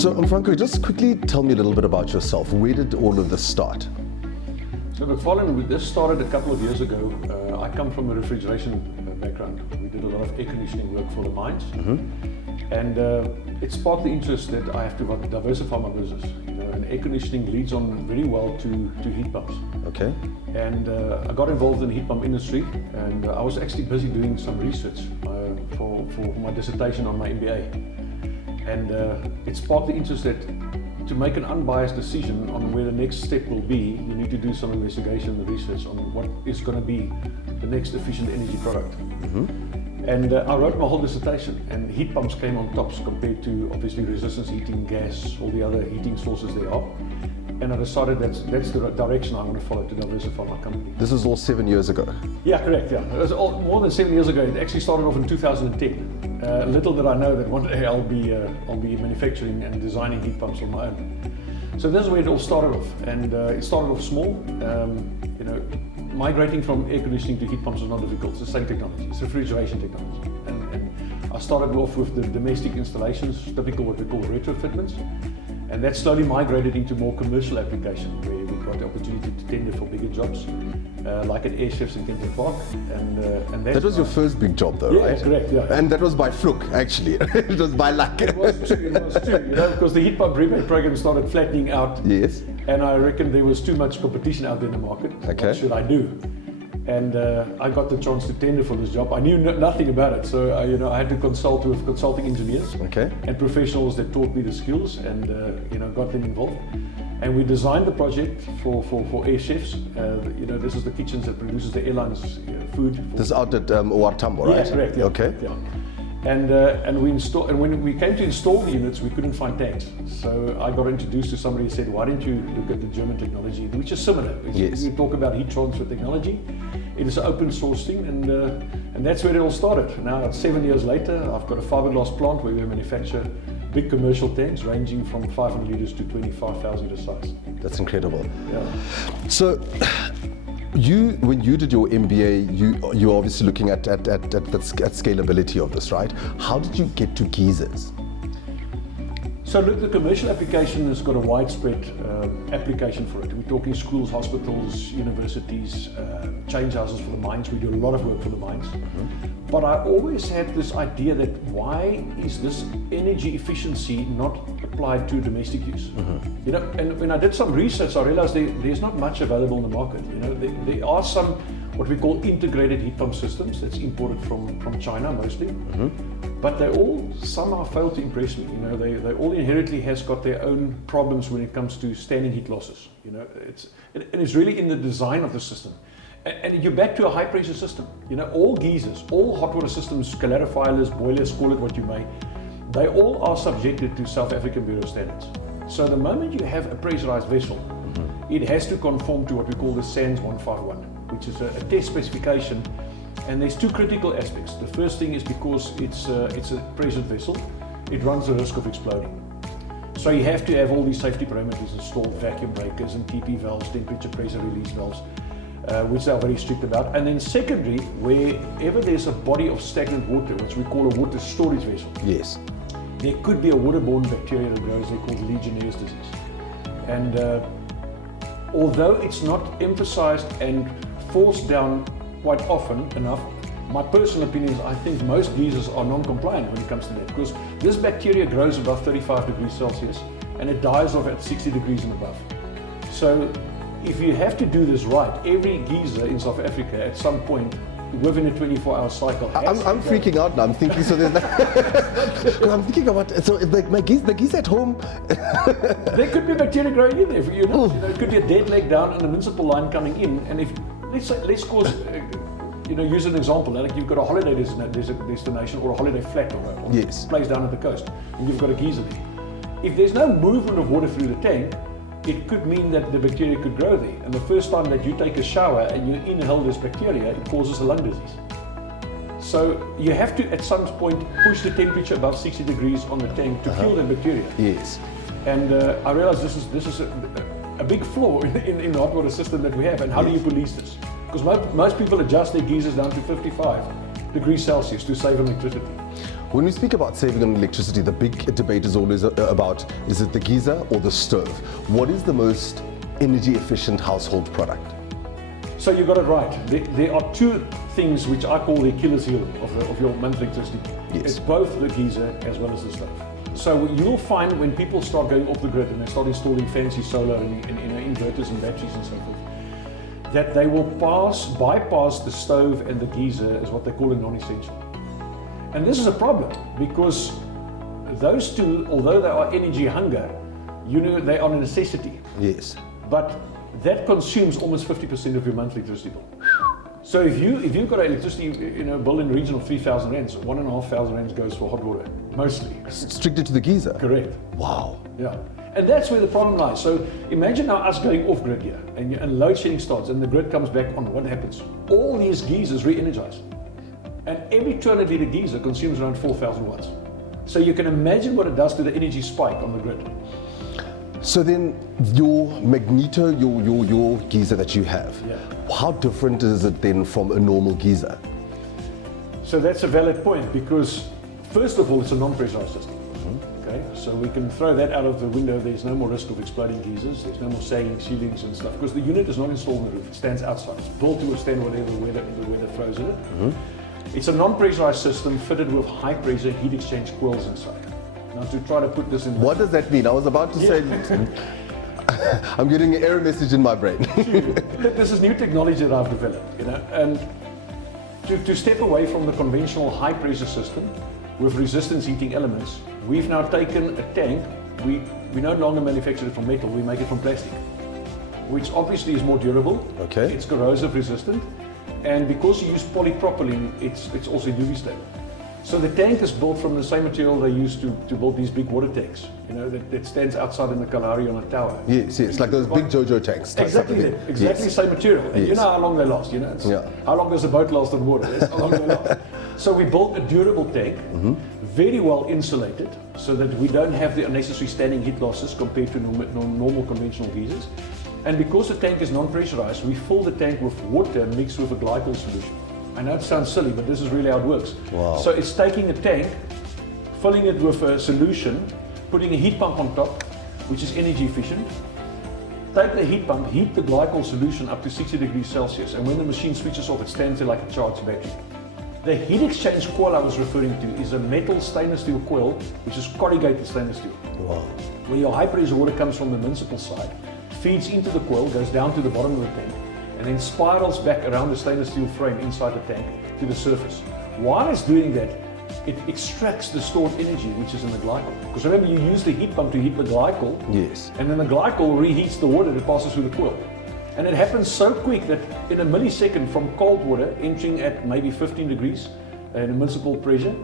So, Franco, just quickly tell me a little bit about yourself. Where did all of this start? So, this started a couple of years ago. I come from a refrigeration background. We did a lot of air conditioning work for the mines. And it sparked the interest that I have to diversify my business. And air conditioning leads on very well to heat pumps. Okay. And I got involved in the heat pump industry, and I was actually busy doing some research for my dissertation on my MBA. And it sparked the interest that to make an unbiased decision on where the next step will be, you need to do some investigation and research on what is going to be the next efficient energy product. And I wrote my whole dissertation, and heat pumps came on tops compared to obviously resistance heating, gas, all the other heating sources there are. And I decided that's the direction I want to follow to diversify my company. This was all 7 years ago. Yeah, correct. Yeah, it was more than 7 years ago. It actually started off in 2010. Little did I know that one day I'll be manufacturing and designing heat pumps on my own. So this is where it all started off, and it started off small. Migrating from air conditioning to heat pumps is not difficult. It's the same technology. It's refrigeration technology. And I started off with the domestic installations, typical what we call retrofitments. And that slowly migrated into more commercial application, where we got the opportunity to tender for bigger jobs, like at air chefs in Kenton Park. And that was your first big job, though, right? Yeah, correct. Yeah. And that was by fluke, actually. It was by luck. It was true, because the heat pump rebate program started flattening out. Yes. And I reckon there was too much competition out there in the market. Okay. What should I do? And I got the chance to tender for this job. I knew nothing about it, so I had to consult with consulting engineers and professionals that taught me the skills, and got them involved. And we designed the project for air chefs. This is the kitchens that produces the airlines food. This is out at OR Tambo, right? Yeah, correct. Yeah. Okay. Yeah. And when we came to install the units, we couldn't find tanks. So I got introduced to somebody who said, why don't you look at the German technology, which is similar. Yes. We talk about heat transfer technology. It is an open source thing, and that's where it all started. Now, 7 years later, I've got a fiberglass plant where we manufacture big commercial tanks ranging from 500 liters to 25,000 litre size. That's incredible. Yeah. So, when you did your MBA, you're obviously looking at scalability of this, right? How did you get to geysers? So look, the commercial application has got a widespread application for it. We're talking schools, hospitals, universities, change houses for the mines. We do a lot of work for the mines. But I always had this idea that why is this energy efficiency not applied to domestic use? And when I did some research, I realized there's not much available in the market. There are some what we call integrated heat pump systems that's imported from China mostly. But they all somehow fail to impress me. They all inherently has got their own problems when it comes to standing heat losses. It's really in the design of the system. And you're back to a high pressure system. All geysers, all hot water systems, calorifiers, boilers, call it what you may, they all are subjected to South African Bureau standards. So the moment you have a pressurized vessel, it has to conform to what we call the SANS 151, which is a test specification. And there's two critical aspects. The first thing is because it's a pressured vessel, it runs the risk of exploding. So you have to have all these safety parameters installed, vacuum breakers and TP valves, temperature pressure release valves, which they are very strict about. And then secondly, wherever there's a body of stagnant water, which we call a water storage vessel, yes, there could be a waterborne bacteria that grows there called Legionnaire's disease. And although it's not emphasized and forced down quite often enough, my personal opinion is I think most geysers are non-compliant when it comes to that, because this bacteria grows above 35 degrees Celsius and it dies off at 60 degrees and above. So if you have to do this right, every geyser in South Africa at some point within a 24-hour cycle. I'm freaking out now. I'm thinking, so there's I'm thinking about, so the geese at home. There could be bacteria growing in there. It could be a dead leg down and a municipal line coming in, and if let's cause, use an example. Like you've got a holiday destination or a holiday flat or a place down at the coast, and you've got a geyser there. If there's no movement of water through the tank, it could mean that the bacteria could grow there. And the first time that you take a shower and you inhale this bacteria, it causes a lung disease. So you have to, at some point, push the temperature above 60 degrees on the tank to kill the bacteria. Yes. And I realized this is a big flaw in the hot water system that we have. And how do you police this? Because most people adjust their geysers down to 55 degrees Celsius to save electricity. When we speak about saving on electricity, the big debate is always about, is it the geyser or the stove? What is the most energy efficient household product? So you got it right. There are two things which I call the Achilles heel of your monthly electricity. Yes. It's both the geyser as well as the stove. So you'll find when people start going off the grid and they start installing fancy solar and inverters and batteries and so forth, that they will bypass the stove and the geyser as what they call a non-essential. And this is a problem because those two, although they are energy hunger, they are a necessity. Yes. But that consumes almost 50% of your monthly electricity bill. So if you've got an electricity bill in the region of 3,000 rands, 1,500 rands goes for hot water, mostly. Strictly to the geyser? Correct. Wow. Yeah. And that's where the problem lies. So imagine now us going off grid here and load shedding starts and the grid comes back on. What happens? All these geysers re-energize. And every 200 litre geyser consumes around 4,000 watts. So you can imagine what it does to the energy spike on the grid. So then your Magneto, your geyser that you have, Yeah. how different is it then from a normal geyser? So that's a valid point because first of all, it's a non-pressurized system. Okay, so we can throw that out of the window. There's no more risk of exploding geysers. There's no more sagging ceilings and stuff because the unit is not installed on the roof. It stands outside. It's built to withstand whatever the weather throws at it. It's a non-pressurized system fitted with high-pressure heat exchange coils inside. Now, to try to put this in. What does that mean? I was about to say, I'm getting an error message in my brain. Look, this is new technology that I've developed, and to step away from the conventional high-pressure system with resistance heating elements, we've now taken a tank. We no longer manufacture it from metal. We make it from plastic, which obviously is more durable. Okay. It's corrosive resistant, and because you use polypropylene, it's also UV stable. So the tank is built from the same material they use to build these big water tanks, that stands outside in the Kalahari on a tower. Yes, like those big JoJo tanks. Exactly, exactly the same material. And you know how long they last, How long does a boat last on water? That's how long they last. So we built a durable tank, very well insulated, so that we don't have the unnecessary standing heat losses compared to normal conventional geysers. And because the tank is non-pressurized, we fill the tank with water mixed with a glycol solution. I know it sounds silly, but this is really how it works. Wow. So it's taking a tank, filling it with a solution, putting a heat pump on top, which is energy efficient. Take the heat pump, heat the glycol solution up to 60 degrees Celsius, and when the machine switches off, it stands there like a charged battery. The heat exchange coil I was referring to is a metal stainless steel coil, which is corrugated stainless steel. Wow. Where your high pressure water comes from the municipal side, feeds into the coil, goes down to the bottom of the tank, and then spirals back around the stainless steel frame inside the tank to the surface. While it's doing that, it extracts the stored energy which is in the glycol. Because remember, you use the heat pump to heat the glycol, Yes. and then the glycol reheats the water that passes through the coil. And it happens so quick that in a millisecond from cold water entering at maybe 15 degrees in municipal pressure,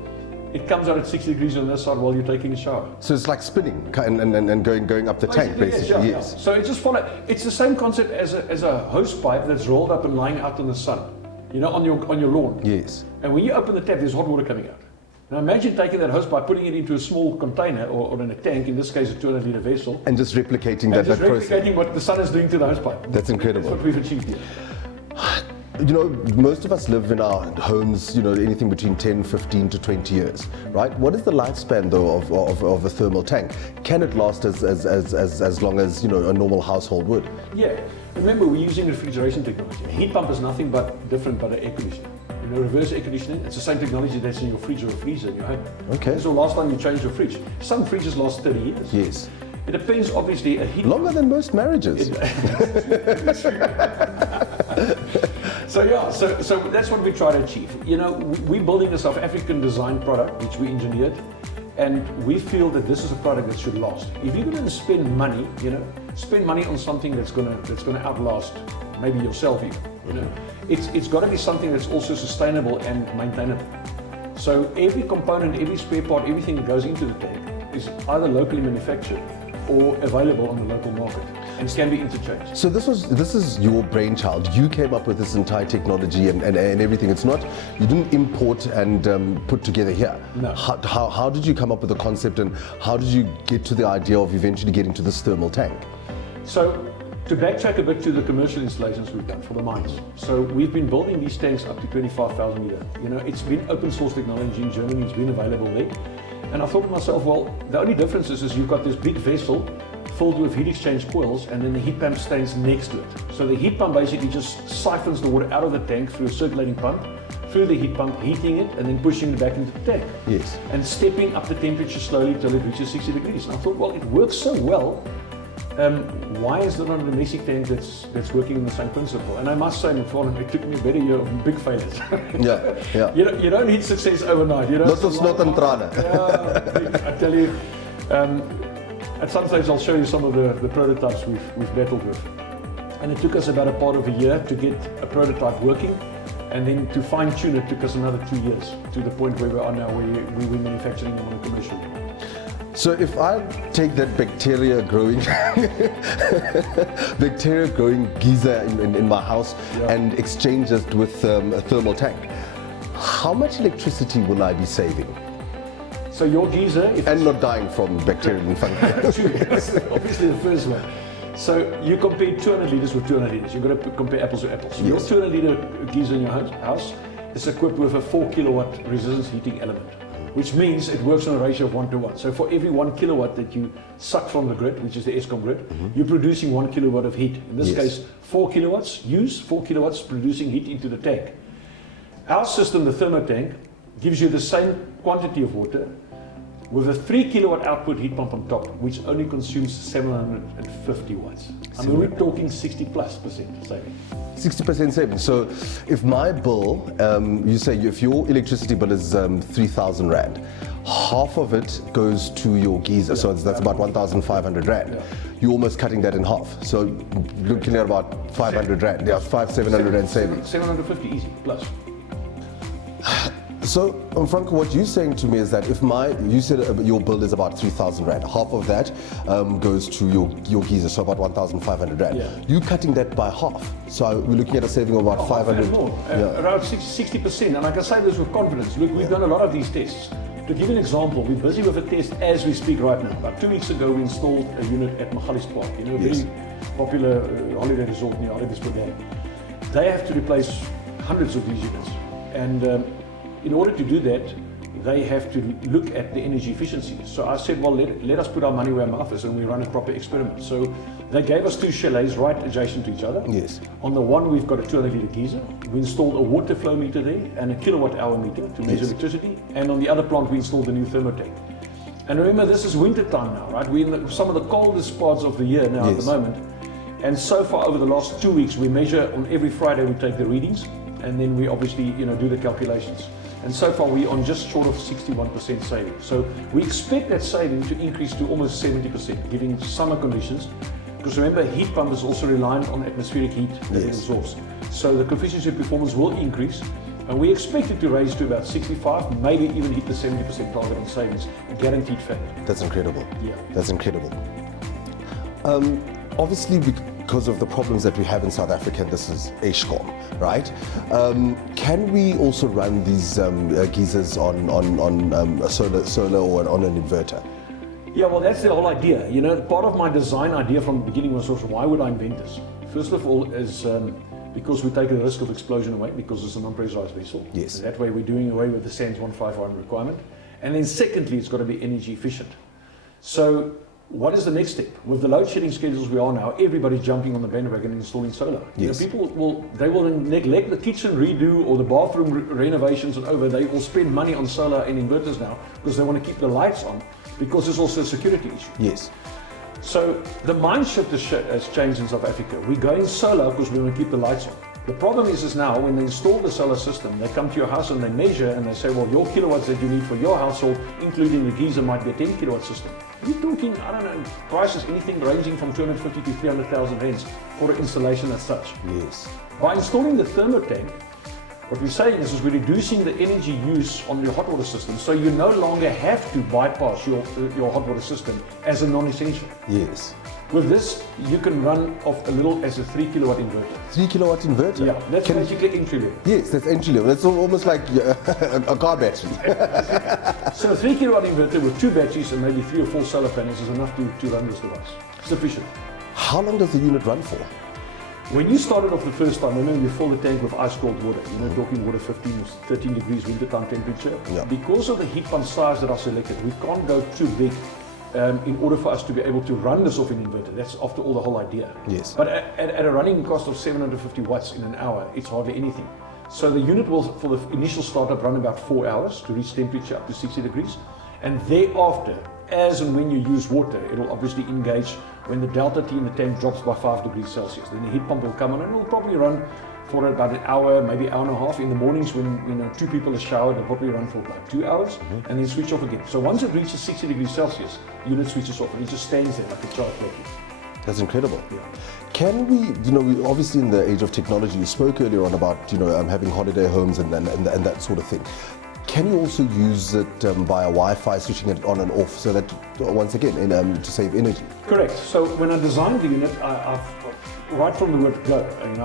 it comes out at 60 degrees on this side while you're taking a shower. So it's like spinning and going up the tank, basically. Yes. So it just it's the same concept as a hose pipe that's rolled up and lying out in the sun, on your lawn. Yes. And when you open the tap, there's hot water coming out. Now imagine taking that hose pipe, putting it into a small container or in a tank, in this case a 200 litre vessel, And just replicating and that just process. replicating what the sun is doing to the hose pipe. That's incredible. That's what we've achieved here. Most of us live in our homes, anything between 10, 15 to 20 years, right? What is the lifespan though of a thermal tank? Can it last as long as, a normal household would? Yeah. Remember, we're using refrigeration technology. A heat pump is nothing but different but an air conditioner. Reverse air conditioning, it's the same technology that's in your fridge or freezer in your home. Okay. So last time you changed your fridge, some fridges last 30 years. Yes. It depends, obviously, a heat Longer than most marriages. So that's what we try to achieve. We're building a South African designed product, which we engineered, and we feel that this is a product that should last. If you're going to spend money, spend money on something that's going to outlast maybe yourself even. It's got to be something that's also sustainable and maintainable. So every component, every spare part, everything that goes into the tank is either locally manufactured or available on the local market, and can be interchanged. So this is your brainchild. You came up with this entire technology and everything. It's not, you didn't import and put together here. No. How did you come up with the concept, and how did you get to the idea of eventually getting to this thermal tank? So To backtrack a bit to the commercial installations we've done for the mines. So we've been building these tanks up to 25,000 litre. You know, it's been open source technology in Germany, it's been available there. And I thought to myself, well, the only difference is you've got this big vessel filled with heat exchange coils, and then the heat pump stands next to it. So the heat pump basically just siphons the water out of the tank through a circulating pump, through the heat pump, heating it, and then pushing it back into the tank. Yes. And stepping up the temperature slowly till it reaches 60 degrees. And I thought, well, it works so well. Why is there not a domestic tank that's working on the same principle? And I must say, McFarlane, it took me about a year of big failures. Yeah. You don't need success overnight. You know. Lots of snot and trane. I tell you, at some stage I'll show you some of the prototypes we've battled with. And it took us about a part of a year to get a prototype working, and then to fine tune it took us another 2 years to the point where we are now, where we're manufacturing them on a commercial. So if I take that bacteria growing geyser in my house and exchange it with a thermal tank, how much electricity will I be saving? So your geyser, and not dying from bacteria and fungi. That's obviously the first one. So you compare 200 litres with 200 litres. You've got to compare apples to apples. So Yes. your 200 litre geyser in your house is equipped with a 4 kilowatt resistance heating element, which means it works on a ratio of 1 to 1. So for every 1 kilowatt that you suck from the grid, which is the ESCOM grid, you're producing 1 kilowatt of heat. In this case, 4 kilowatts, 4 kilowatts producing heat into the tank. Our system, the thermotank, gives you the same quantity of water with a 3 kilowatt output heat pump on top, which only consumes 750 watts. I mean, we're talking 60+% saving. 60% saving. So if my bill, you say if your electricity bill is 3,000 Rand, half of it goes to your geyser, so that's about 1,500 Rand. Yeah. You're almost cutting that in half. So looking at about 500 Rand, 700 Rand saving. 750 easy, plus. So, Franco, what you're saying to me is that if you said your bill is about 3,000 Rand, half of that goes to your geyser, so about 1,500 Rand. Yeah. You're cutting that by half. So we're looking at a saving of about 500. More, around 60%. And I can say this with confidence. Look, we've done a lot of these tests. To give you an example, we're busy with a test as we speak right now. About 2 weeks ago, we installed a unit at Magneto Park, a very popular holiday resort near Harrisburg. They have to replace hundreds of these units. And in order to do that, they have to look at the energy efficiency. So I said, well, let us put our money where our mouth is, and we run a proper experiment. So they gave us 2 chalets right adjacent to each other. Yes. On the one, we've got a 200 litre geyser. We installed a water flow meter there and a kilowatt hour meter to measure electricity. And on the other plant, we installed a new thermotank. And remember, this is winter time now, right? We're in some of the coldest parts of the year now at the moment. And so far, over the last 2 weeks, we measure on every Friday, we take the readings, and then we obviously, do the calculations. And so far, we're on just short of 61% saving. So we expect that saving to increase to almost 70%, given summer conditions. Because remember, heat pump is also reliant on atmospheric heat that it absorbs. So the efficiency performance will increase. And we expect it to raise to about 65, maybe even hit the 70% target on savings, a guaranteed fact. That's incredible. Yeah. That's incredible. Obviously, because of the problems that we have in South Africa, this is Eskom, right? Can we also run these geysers on a solar or on an inverter? Yeah, well, that's the whole idea. Part of my design idea from the beginning was also, why would I invent this? First of all, is because we take the risk of explosion away, because it's a non-pressurized vessel. Yes. And that way we're doing away with the SANS 151 requirement. And then secondly, it's got to be energy efficient. So what is the next step? With the load shedding schedules we are now, everybody's jumping on the bandwagon and installing solar. Yes. People will neglect the kitchen redo or the bathroom renovations and over. They will spend money on solar and inverters now because they want to keep the lights on, because it's also a security issue. Yes. So the mind shift has changed in South Africa. We're going solar because we want to keep the lights on. The problem is now when they install the solar system, they come to your house and they measure and they say, well, your kilowatts that you need for your household, including the geyser, might be a 10 kilowatt system. We're talking, I don't know, prices anything ranging from 250 to 300,000 rands for an installation as such. Yes. By installing the thermotank, what we're saying is we're reducing the energy use on your hot water system, so you no longer have to bypass your hot water system as a non-essential. Yes. With this, you can run off a little as a 3 kilowatt inverter. 3 kilowatt inverter? Yeah, that's basically entry level. Yes, that's entry level. That's almost like a car battery. So a 3 kilowatt inverter with 2 batteries and maybe 3 or 4 solar panels is enough to run this device. Sufficient. How long does the unit run for? When you started off the first time, remember you fill the tank with ice cold water, talking water 15 or 13 degrees wintertime temperature. Yeah. Because of the heat pump size that are selected, we can't go too big in order for us to be able to run this off an inverter. That's after all the whole idea. Yes. But at a running cost of 750 watts in an hour, it's hardly anything. So the unit will, for the initial startup, run about 4 hours to reach temperature up to 60 degrees. And thereafter, as and when you use water, it will obviously engage when the delta T in the tank drops by 5 degrees Celsius. Then the heat pump will come on and it will probably run for about an hour, maybe hour and a half. In the mornings when 2 people are showered, they'll probably run for about 2 hours and then switch off again. So once it reaches 60 degrees Celsius, the unit switches off and it just stands there like a charged battery. That's incredible. Yeah. Can we, we obviously in the age of technology, you spoke earlier on about, having holiday homes and that sort of thing. Can you also use it via Wi-Fi, switching it on and off, so that, once again, to save energy? Correct. So when I designed the unit, I've right from the word go,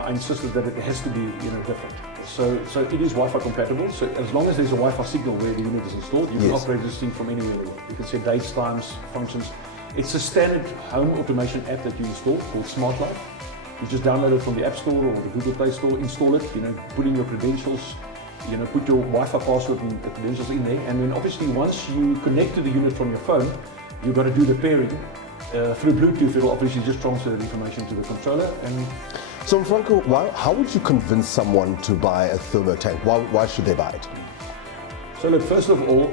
I insisted that it has to be different. So it is Wi-Fi compatible. So as long as there's a Wi-Fi signal where the unit is installed, you can operate this thing from anywhere in the world. You can set dates, times, functions. It's a standard home automation app that you install called Smart Life. You just download it from the App Store or the Google Play Store, install it, put in your credentials, put your Wi-Fi password and the credentials in there, and then obviously once you connect to the unit from your phone, you've got to do the pairing. Through Bluetooth, it'll obviously just transfer that information to the controller. And so, Franco, how would you convince someone to buy a thermotank? Why should they buy it? So look, first of all,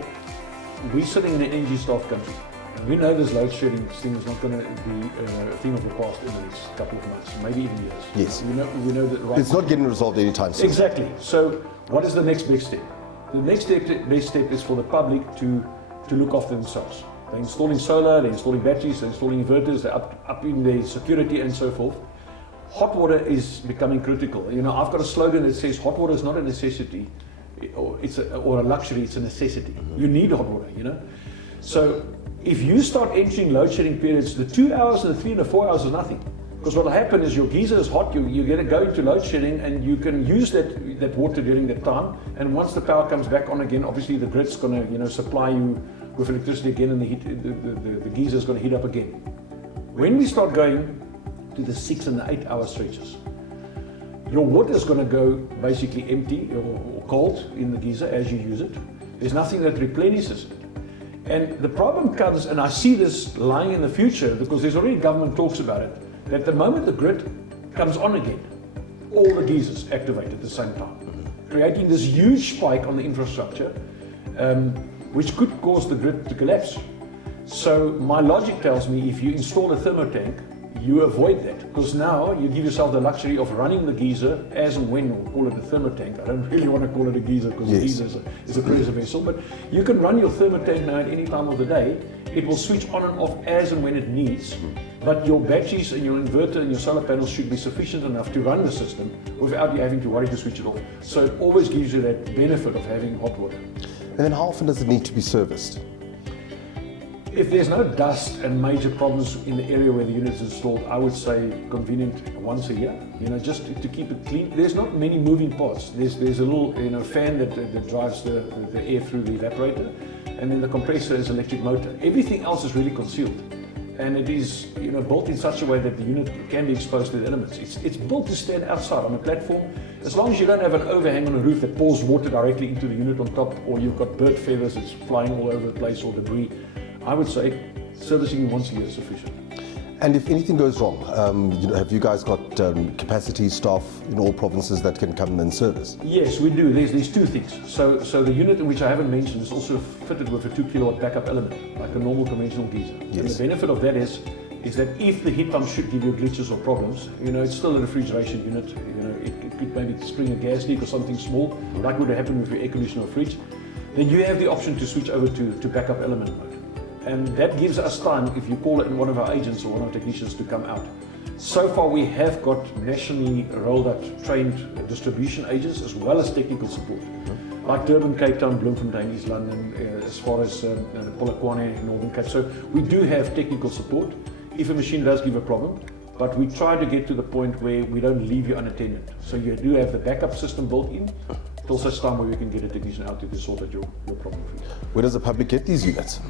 we're sitting in an energy-starved country. And we know this load shedding thing is not going to be a thing of the past in the next couple of months, maybe even years. Yes. We know that it's not getting resolved anytime soon. Exactly. So what is the next big step? The next best step is for the public to look after themselves. They're installing solar, they're installing batteries, they're installing inverters, they're up in their security and so forth. Hot water is becoming critical. I've got a slogan that says hot water is not a necessity or a luxury, it's a necessity. You need hot water, So if you start entering load shedding periods, the 2 hours and the 3 and the 4 hours is nothing. Because what will happen is your geyser is hot, you're going to go into load shedding and you can use that water during that time. And once the power comes back on again, obviously the grid's going to supply you with electricity again and the geyser is going to heat up again. When we start going to the 6 and the 8 hour stretches, your water is going to go basically empty or cold in the geyser as you use it. There's nothing that replenishes it. And the problem comes, and I see this lying in the future because there's already government talks about it, that the moment the grid comes on again, all the geysers activate at the same time, creating this huge spike on the infrastructure, which could cause the grid to collapse. So my logic tells me if you install a thermotank, you avoid that, because now you give yourself the luxury of running the geyser as and when, we'll call it a thermotank. I don't really want to call it a geyser because a geyser is a pressure vessel, but you can run your thermotank now at any time of the day. It will switch on and off as and when it needs, but your batteries and your inverter and your solar panels should be sufficient enough to run the system without you having to worry to switch it off. So it always gives you that benefit of having hot water. And then how often does it need to be serviced? If there's no dust and major problems in the area where the unit is installed, I would say convenient once a year, just to keep it clean. There's not many moving parts. There's a little fan that drives the air through the evaporator, and then the compressor is electric motor. Everything else is really concealed. And it is built in such a way that the unit can be exposed to the elements. It's built to stand outside on a platform. As long as you don't have an overhang on a roof that pours water directly into the unit on top, or you've got bird feathers that's flying all over the place, or debris, I would say servicing once a year is sufficient. And if anything goes wrong, have you guys got capacity staff in all provinces that can come and service? Yes, we do. There's two things. So the unit, which I haven't mentioned, is also fitted with a 2 kilowatt backup element, like a normal conventional geyser. Yes. And the benefit of that is that if the heat pump should give you glitches or problems, it's still a refrigeration unit. It could maybe spring a gas leak or something small, like would have happened with your air conditioner or fridge. Then you have the option to switch over to backup element mode. And that gives us time, if you call it in one of our agents or one of our technicians, to come out. So far we have got nationally rolled out trained distribution agents as well as technical support. Like Durban, Cape Town, Bloemfontein, East London, as far as Polokwane, Northern Cape. So we do have technical support if a machine does give a problem, but we try to get to the point where we don't leave you unattended. So you do have the backup system built in till such time where we can get a technician out to sort out your problem for you. Where does the public get these units?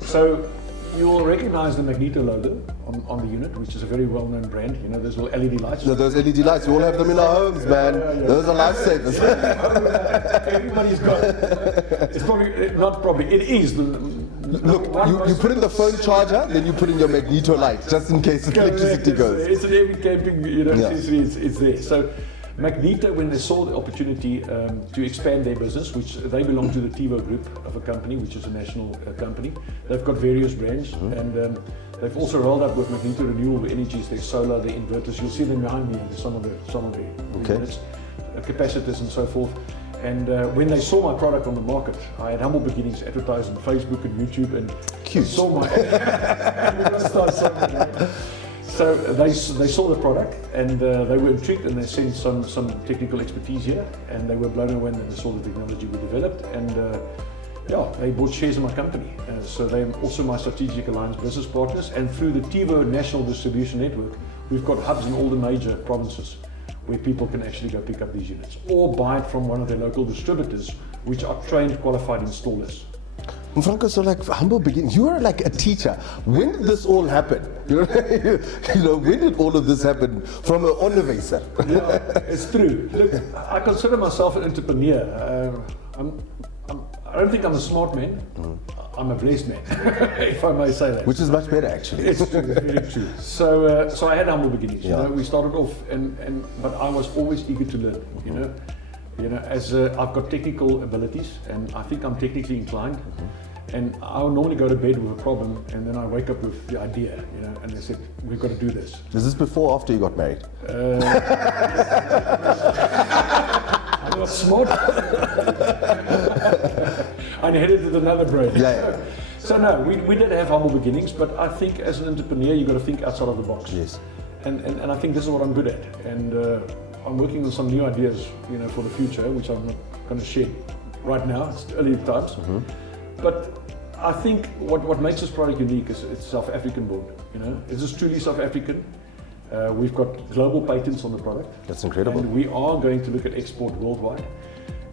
So You will recognize the Magneto logo on the unit, which is a very well-known brand. You know, those little LED lights. No, those LED lights, we all have them in our homes, man. Those are lifesavers. Everybody's got it. It's probably, not probably, it is. Look, you put in the phone charger, then you put in your Magneto light, just in case the electricity goes. It's in every camping, accessory, it's there. So Magneto, when they saw the opportunity to expand their business, which they belong to the TiVo group of a company, which is a national company, they've got various brands, and they've also rolled up with Magneto Renewable Energies, their solar, their inverters. You'll see them behind me, some of the units, capacitors and so forth. And when they saw my product on the market, I had humble beginnings, advertised on Facebook and YouTube, and saw my So they saw the product, and they were intrigued, and they sent some technical expertise here, and they were blown away when they saw the technology we developed, and they bought shares in my company. So they're also my strategic alliance business partners, and through the TiVo National Distribution Network, we've got hubs in all the major provinces where people can actually go pick up these units or buy it from one of their local distributors, which are trained, qualified installers. And Franco, so like humble beginnings, you are like a teacher. When did this all happen? When did all of this happen from an onderwyser? Yeah, it's true. Look, I consider myself an entrepreneur. I don't think I'm a smart man. I'm a blessed man, if I may say that. Which is much better, actually. It's true, it's very true. So I had humble beginnings. Yeah. We started off, but I was always eager to learn. As I've got technical abilities, and I think I'm technically inclined. And I would normally go to bed with a problem, and then I wake up with the idea, and they said, we've got to do this. Is this before or after you got married? I got smart. I inherited another brain. Yeah. So no, we did have humble beginnings, but I think as an entrepreneur, you've got to think outside of the box. Yes. And I think this is what I'm good at. And I'm working on some new ideas, for the future, which I'm not going to share right now. It's early times. But I think what makes this product unique is it's South African born. This is truly South African. We've got global patents on the product. That's incredible. And we are going to look at export worldwide.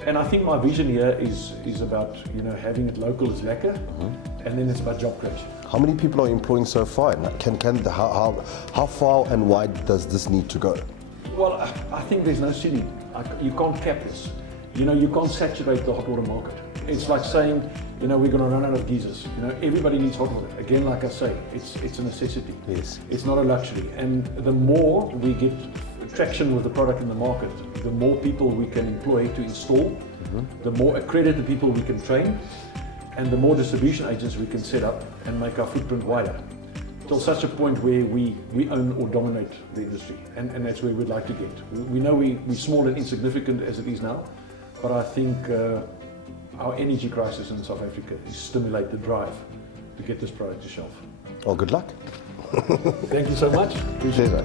And I think my vision here is about having it local is lekker, and then it's about job creation. How many people are you employing so far? And how far and wide does this need to go? Well, I think there's no ceiling. You can't cap this. You can't saturate the hot water market. It's like saying, we're going to run out of geysers. Everybody needs hot water. Again, like I say, it's a necessity. Yes. It's not a luxury. And the more we get traction with the product in the market, the more people we can employ to install, the more accredited people we can train, and the more distribution agents we can set up and make our footprint wider, till such a point where we own or dominate the industry. And that's where we'd like to get. We know we're small and insignificant as it is now, but I think our energy crisis in South Africa is stimulate the drive to get this product to shelf. Well, good luck. Thank you so much. Appreciate that.